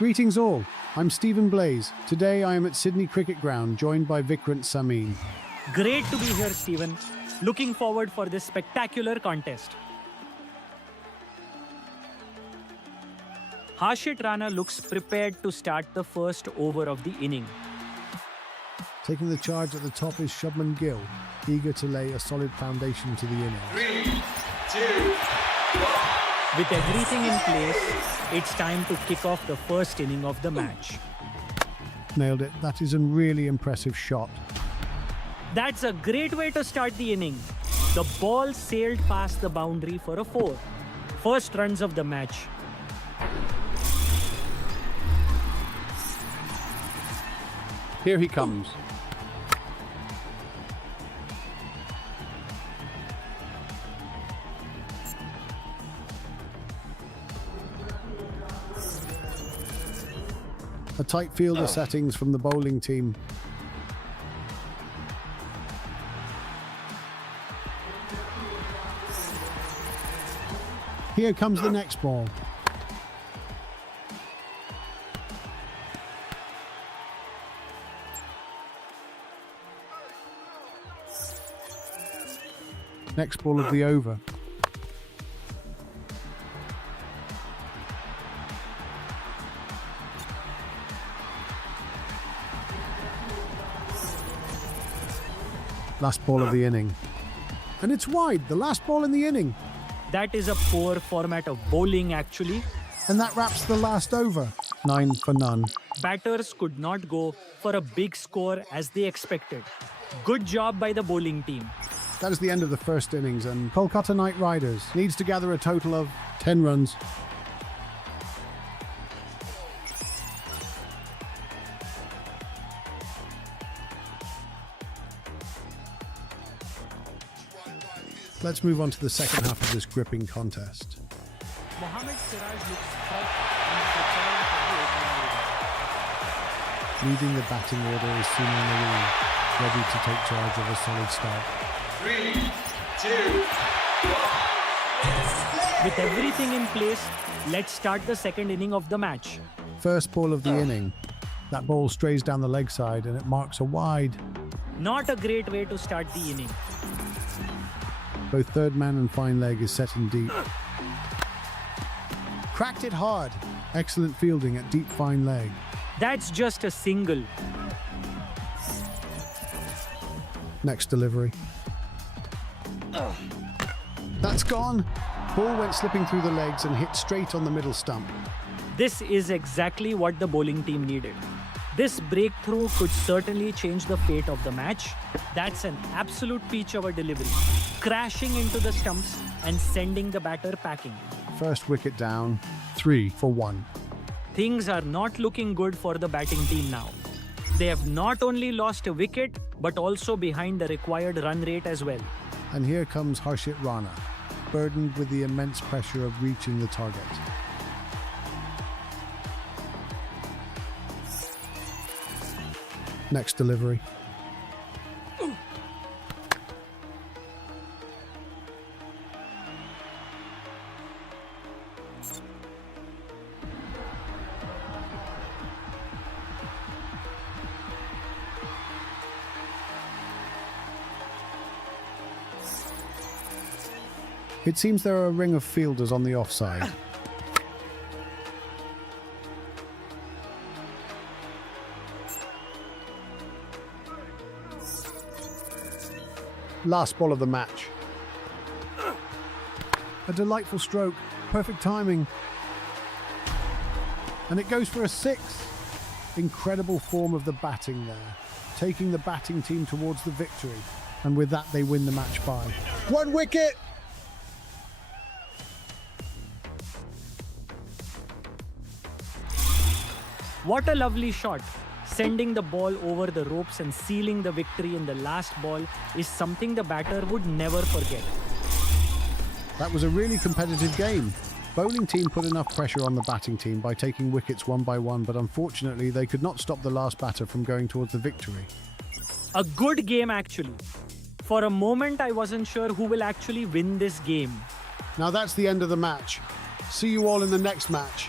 Greetings all, I'm Stephen Blaze. Today I am at Sydney Cricket Ground, joined by Vikrant Samin. Great to be here, Stephen. Looking forward for this spectacular contest. Harshit Rana looks prepared to start the first over of the inning. Taking the charge at the top is Shubman Gill, eager to lay a solid foundation to the inning. 3, 2, 1. With everything in place, it's time to kick off the first inning of the match. Nailed it. That is a really impressive shot. That's a great way to start the inning. The ball sailed past the boundary for a 4. First runs of the match. Here he comes. A tight field of settings from the bowling team. Here comes the next ball. Next ball of the over. Last ball of the inning. And it's wide, the last ball in the inning. That is a poor format of bowling actually. And that wraps the last over. 9 for none. Batters could not go for a big score as they expected. Good job by the bowling team. That is the end of the first innings, and Kolkata Knight Riders needs to gather a total of 10 runs. Let's move on to the second half of this gripping contest. Mohammad Siraj looks fresh and prepared for the opening. Leading the batting order is Sunil Narine, ready to take charge of a solid start. 3, 2, 1. With everything in place, let's start the second inning of the match. First ball of the inning. That ball strays down the leg side and it marks a wide. Not a great way to start the inning. Both third man and fine leg is set in deep. Cracked it hard. Excellent fielding at deep fine leg. That's just a single. Next delivery. That's gone. Ball went slipping through the legs and hit straight on the middle stump. This is exactly what the bowling team needed. This breakthrough could certainly change the fate of the match. That's an absolute peach of a delivery. Crashing into the stumps and sending the batter packing. First wicket down, 3 for 1. Things are not looking good for the batting team now. They have not only lost a wicket, but also behind the required run rate as well. And here comes Harshit Rana, burdened with the immense pressure of reaching the target. Next delivery. It seems there are a ring of fielders on the offside. Last ball of the match. A delightful stroke, perfect timing. And it goes for a 6. Incredible form of the batting there, taking the batting team towards the victory. And with that, they win the match by 1 wicket. What a lovely shot. Sending the ball over the ropes and sealing the victory in the last ball is something the batter would never forget. That was a really competitive game. Bowling team put enough pressure on the batting team by taking wickets one by one, but unfortunately they could not stop the last batter from going towards the victory. A good game actually. For a moment I wasn't sure who will actually win this game. Now that's the end of the match. See you all in the next match.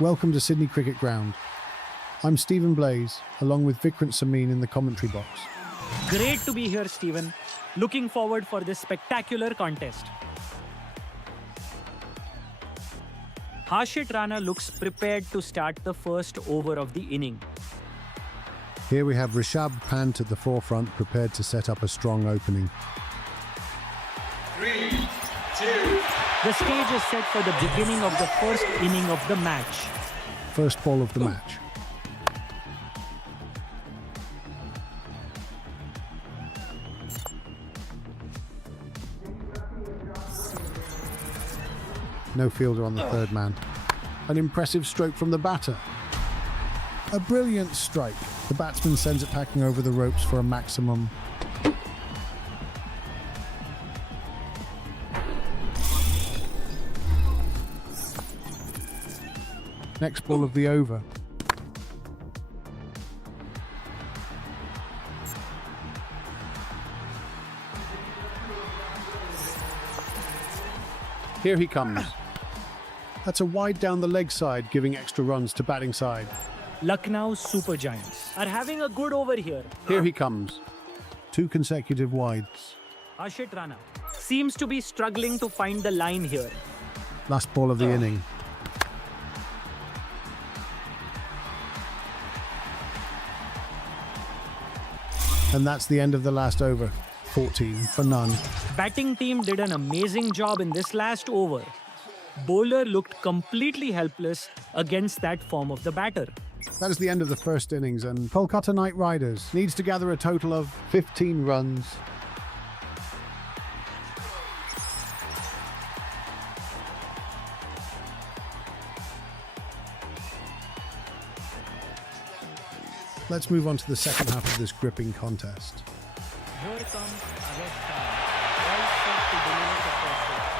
Welcome to Sydney Cricket Ground. I'm Stephen Blaze, along with Vikrant Samin in the commentary box. Great to be here, Stephen. Looking forward for this spectacular contest. Harshit Rana looks prepared to start the first over of the inning. Here we have Rishabh Pant at the forefront, prepared to set up a strong opening. 3, 2, The stage is set for the beginning of the first inning of the match. First ball of the match. No fielder on the third man. An impressive stroke from the batter. A brilliant strike. The batsman sends it packing over the ropes for a maximum. Next ball of the over. Here he comes. That's a wide down the leg side, giving extra runs to batting side. Lucknow Super Giants are having a good over here. Here he comes. 2 consecutive wides. Harshit Rana seems to be struggling to find the line here. Last ball of the inning. And that's the end of the last over. 14 for none. Batting team did an amazing job in this last over. Bowler looked completely helpless against that form of the batter. That is the end of the first innings, and Kolkata Knight Riders needs to gather a total of 15 runs. Let's move on to the second half of this gripping contest. Here comes Avesta, well set to deliver the first over.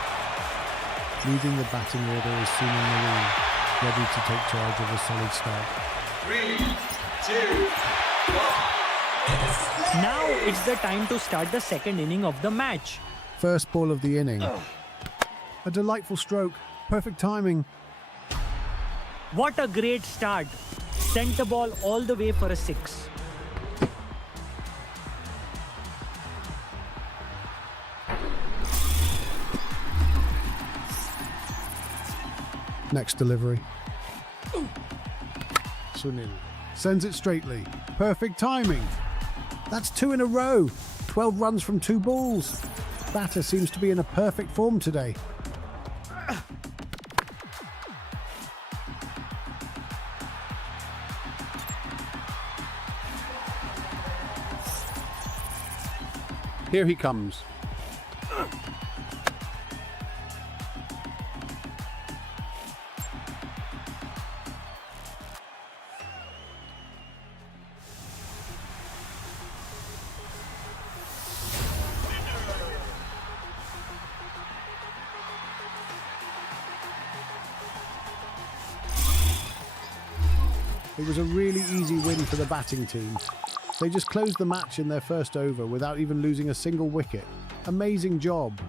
Leading the batting order is Sunil Marine, ready to take charge of a solid start. 3, 2, 1. Now it's the time to start the second inning of the match. First ball of the inning. A delightful stroke. Perfect timing. What a great start. Sent the ball all the way for a 6. Next delivery. Sunil sends it straightly. Perfect timing. That's 2 in a row. 12 runs from 2 balls. Batter seems to be in a perfect form today. Here he comes. It was a really easy win for the batting team. They just closed the match in their first over without even losing a single wicket. Amazing job.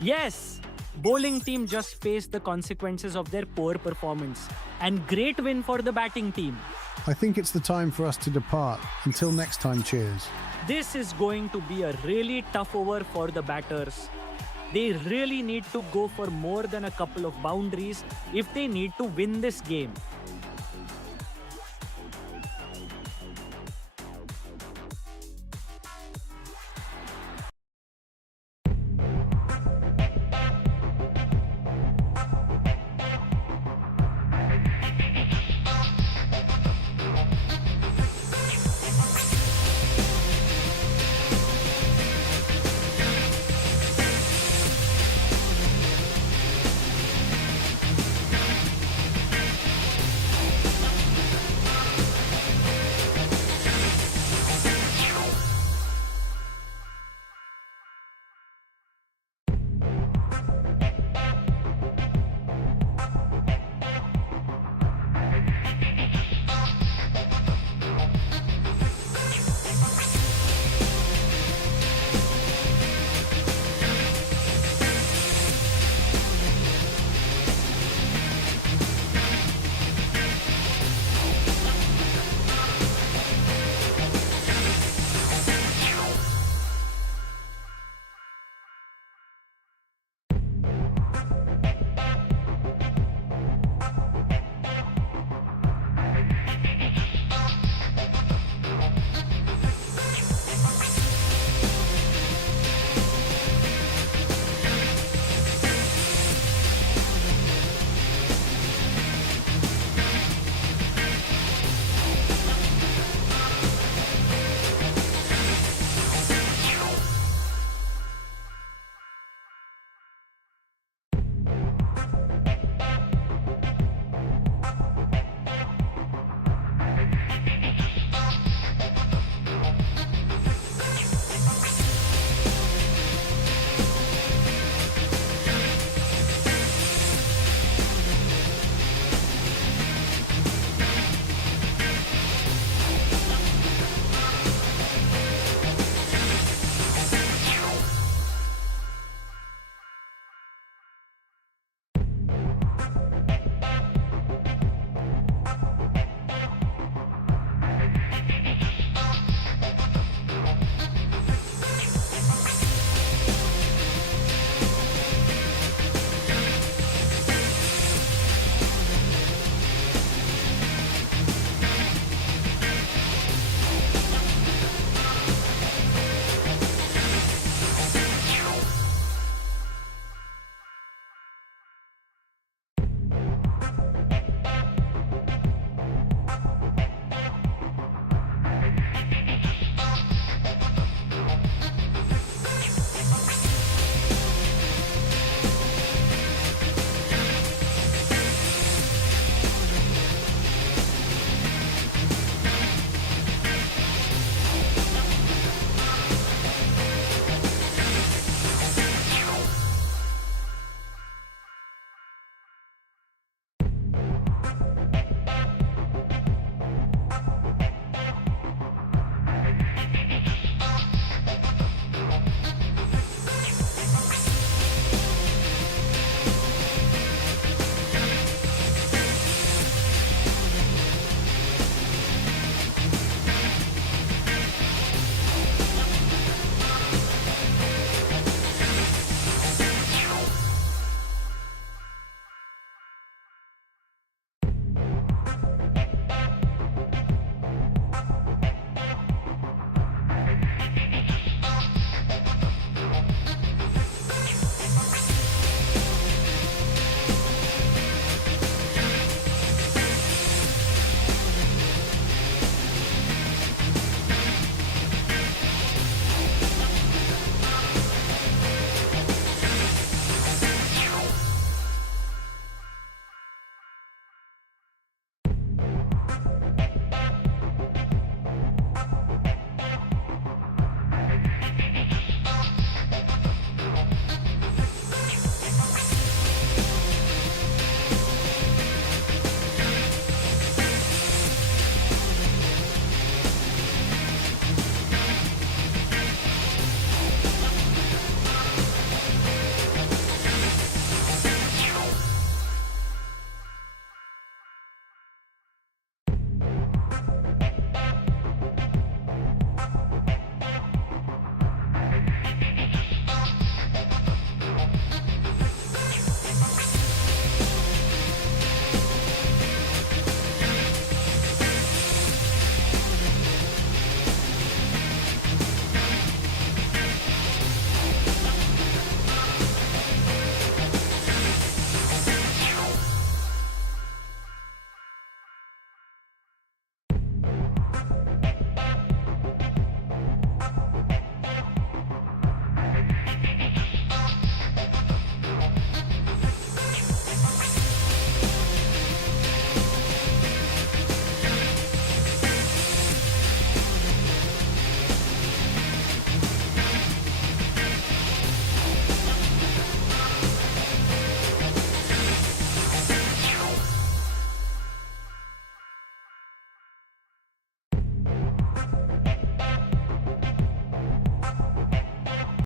Yes, bowling team just faced the consequences of their poor performance. And great win for the batting team. I think it's the time for us to depart. Until next time, cheers. This is going to be a really tough over for the batters. They really need to go for more than a couple of boundaries if they need to win this game.